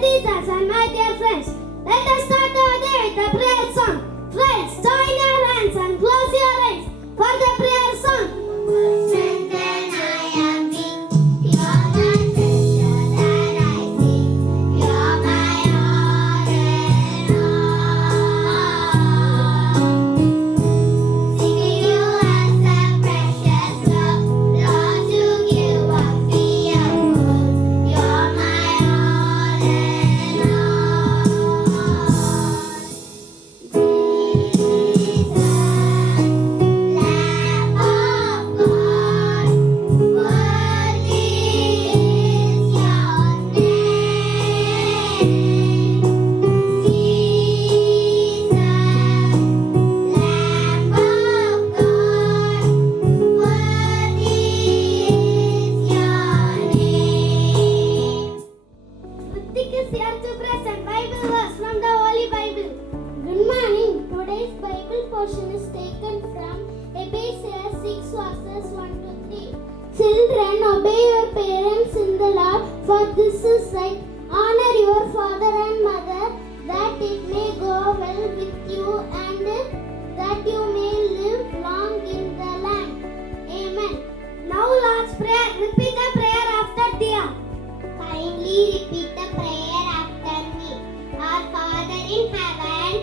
dear teachers and my dear friends, let us start our day with a prayer song. Friends, join your hands and close your eyes for the prayer song. Strengthen I am weak, you're the treasure that I seek, you're my all and all. Seeking you as a precious love, Lord, to give up fearful, you're my all and all. Jesus, Lamb of God, worthy is your name. Jesus, Lamb of God, worthy is your name. Ritik is here to present Bible verse from the Holy Bible. Good morning. Today's Bible portion is taken from Ephesians 6 verses 1 to 3. Children, obey your parents in the Lord, for this is right. Honor your father and mother, that it may go well with you and that you may live long in the land. Amen. Now Lord's Prayer. Repeat the prayer after Dia. Kindly repeat the prayer after me. Our Father in heaven,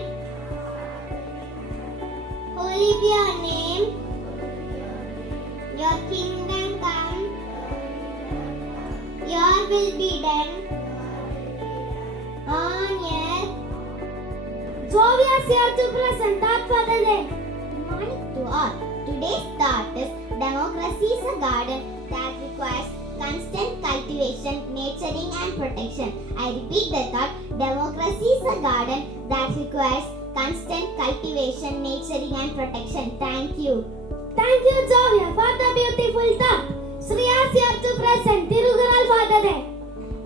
holy be your name. Your kingdom come. Your will be done on earth. Jovia is here to present Thought for the Day. Good morning to all. Today's thought is democracy is a garden that requires constant cultivation, nurturing and protection. I repeat the thought. Democracy is a garden that requires constant cultivation, nurturing and protection. Thank you. Thank you, Jovia, for the beautiful thought. Sriya is here to present Tirukural for the day.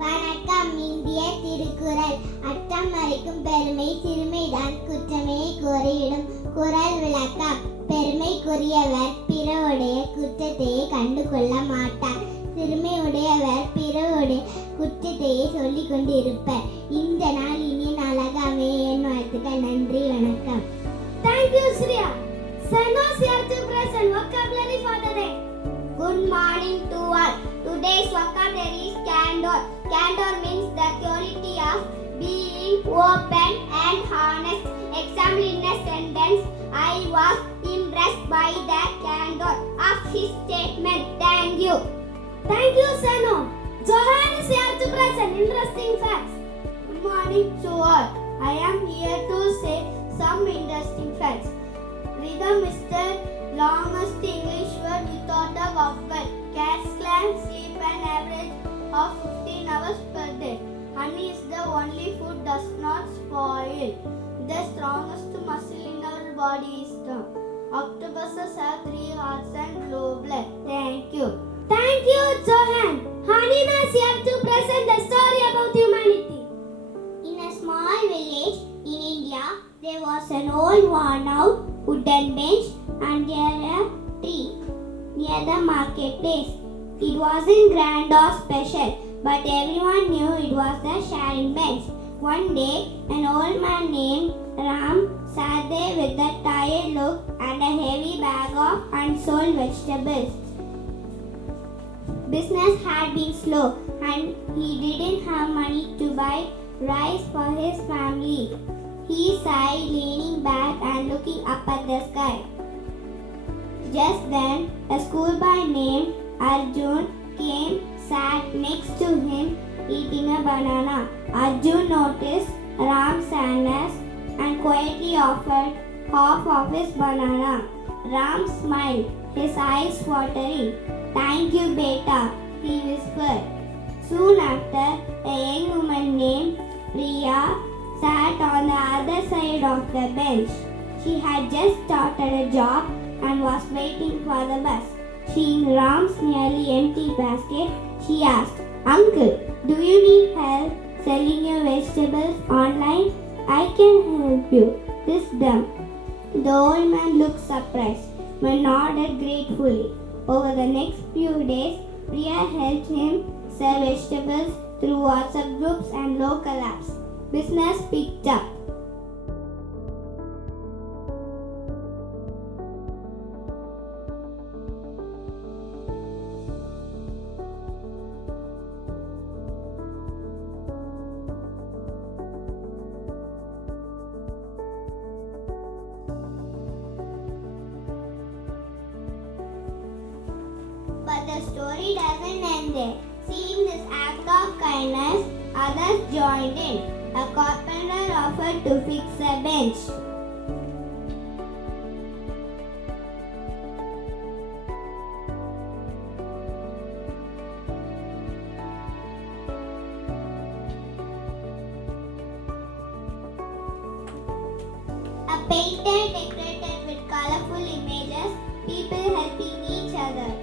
வணக்கம். இந்திய திருக்குறள். அட்டம் மறைக்கும் பெருமை சிறுமைதான் குற்றமே கூறிவிடும். குறள் விளக்கம். பெருமைக்குரியவர் பிறருடைய குற்றத்தையே கண்டு கொள்ள மாட்டார். சிறுமை உடையவர் பிறருடைய குற்றத்தையே சொல்லிக் கொண்டு இருப்பர். இந்த நாள் இனிய நாளாக அமைய என் வாழ்த்துக்கள். நன்றி, வணக்கம். Thank you, Sriya. Sanos here to present vocabulary for the day. Good morning to all. Today's vocabulary is candor. Candor means the quality of being open and honest. Example in a sentence: I was impressed by the candor of his statement. Thank you. Thank you, Sano. Johan is here to present interesting facts. Good morning to all. I am here to say some interesting facts. Rhythm is the longest English word without a vowel. Cats can sleep an average of 15 hours per day. Honey is the only food does not spoil. The strongest muscle in our body is the octopuses have 3 hearts and blue blood. Thank you. Thank you, Johan. Hanina is here to present the story about humanity. In a small village in India, there was an old worn-out wooden bench under a tree near the marketplace. It wasn't grand or special, but everyone knew it was the sharing bench. One day, an old man named Ram sat there with a tired look and a heavy bag of unsold vegetables. Business had been slow and he didn't have money to buy rice for his family. He sighed, leaning back and looking up at the sky. Just then, a schoolboy named Arjun came, sat next to him, eating a banana. Arjun noticed Ram's sadness and quietly offered half of his banana. Ram smiled, his eyes watering. Thank you, beta, he whispered. Soon after, a young woman named Priya sat on the other side of the bench. She had just started a job and was waiting for the bus. Seeing Ram's nearly empty basket, she asked, Uncle, do you need help selling your vegetables online? I can help you. This them. The old man looked surprised, but nodded gratefully. Over the next few days, Priya helped him sell vegetables through WhatsApp groups and local apps. Business picked up. But the story doesn't end there. Seeing this act of kindness, others joined in. A carpenter offered to fix a bench. A painter decorated with colorful images, people helping each other.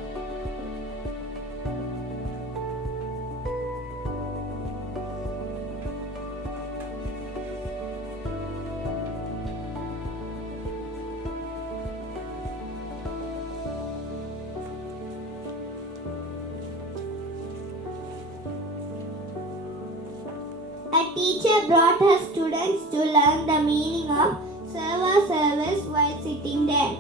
A teacher brought her students to learn the meaning of server service while sitting there.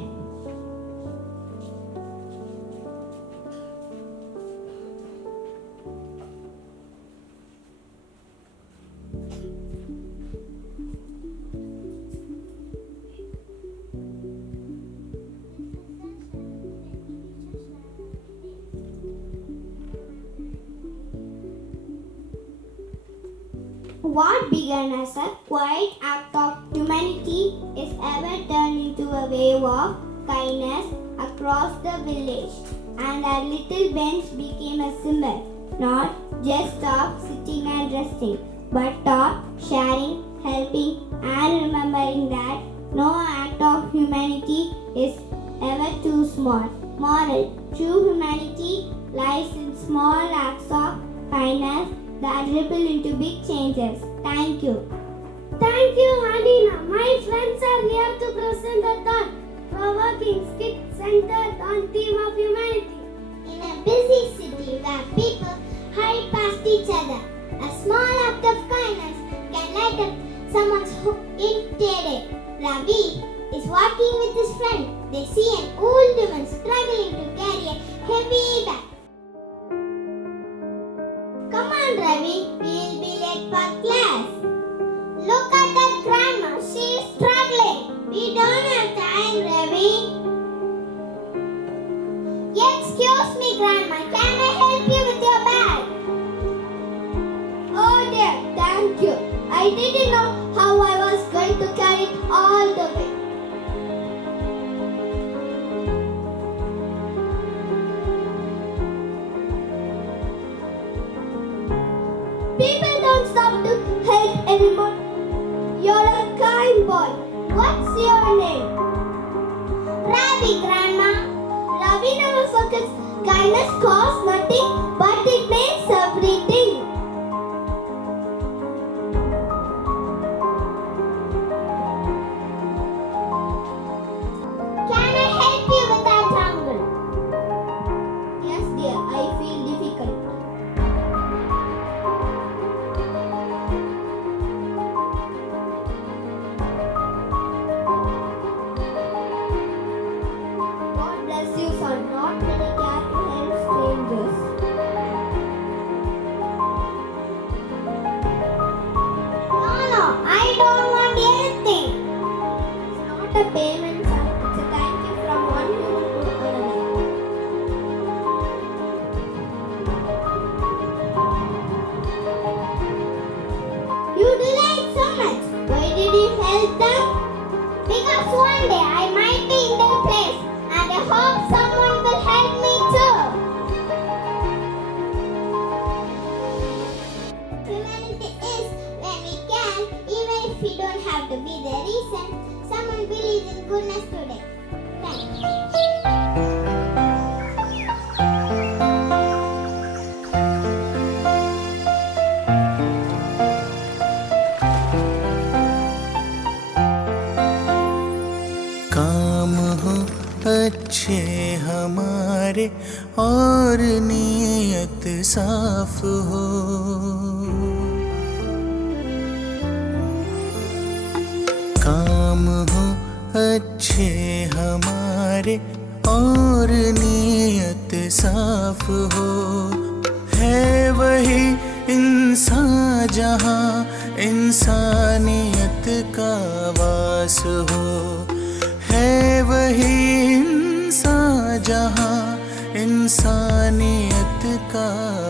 What began as a quiet act of humanity is ever turned into a wave of kindness across the village, and our little bench became a symbol, not just of sitting and resting, but of sharing, helping, and remembering that no act of humanity is ever too small. Moral: true humanity lies in small acts of kindness that ripple into big changes. Thank you. Thank you, Adina. My friends are here to present a thought-provoking skit centered on theme of humanity. In a busy city where people hurry past each other, a small act of kindness can light up someone's entire day. Ravi is walking with his friend. They see an old woman struggling to carry a heavy bag. Come on, Ravi, we'll be late for class. Look at that grandma, she is struggling. We don't have time, Ravi. Excuse me, grandma, can I help you with your bag? Oh dear, thank you. I didn't know how I was going to carry it all the way. People don't stop to help anymore. You're a kind boy. What's your name? Ravi, Grandma. Ravi never forgets. Kindness costs nothing, but it makes everything. Can I help you with that jungle? Yes, dear. I feel difficult. God bless you, son. Not many care to help strangers. No, I don't want anything. It's not a payment, son. It's a thank you from one human to another. You delayed so much. Why did you help them? Because one day I might be in their place, and I hope someone will help me too. Humanity is when we can, even if we don't have to be the reason someone believes in goodness today. Thank you. काम हो अच्छे हमारे और नीयत साफ हो। काम हो अच्छे हमारे और नीयत साफ हो, है वही इंसान जहाँ इंसानियत का वास हो, है वही इंसान जहाँ इंसानियत का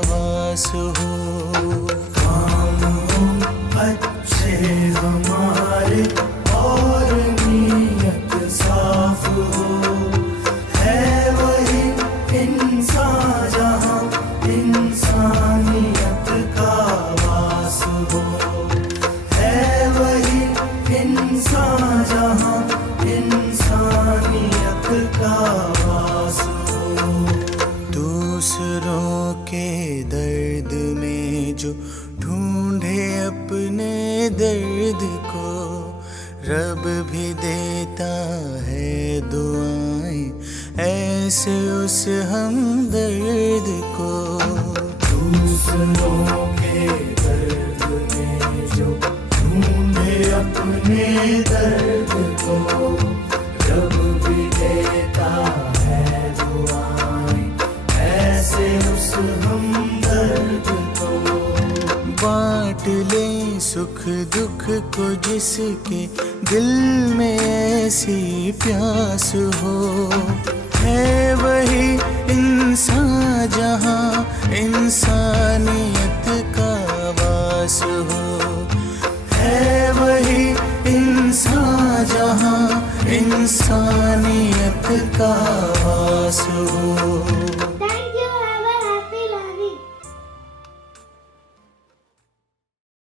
वास हो। काम हो अच्छे हमारे और नीयत साफ हो, है वही इंसान जहाँ इंसानियत का वास हो, है वही इंसान जहाँ इंसानियत का वास हो। दूसरों के दर्द में जो ढूंढे अपने दर्द को, रब भी देता है दुआएं ऐसे उस हमदर्द को। दूसरों के दर्द में जो ढूंढे अपने दर्द को, रब भी देता है दुआएं ऐसे उस हमदर्द को। बांट ले सुख दुख को जिसके दिल में ऐसी प्यास हो, है वही इंसान जहाँ इंसानियत का वास हो, है वही इंसान जहाँ इंसानियत का वास हो।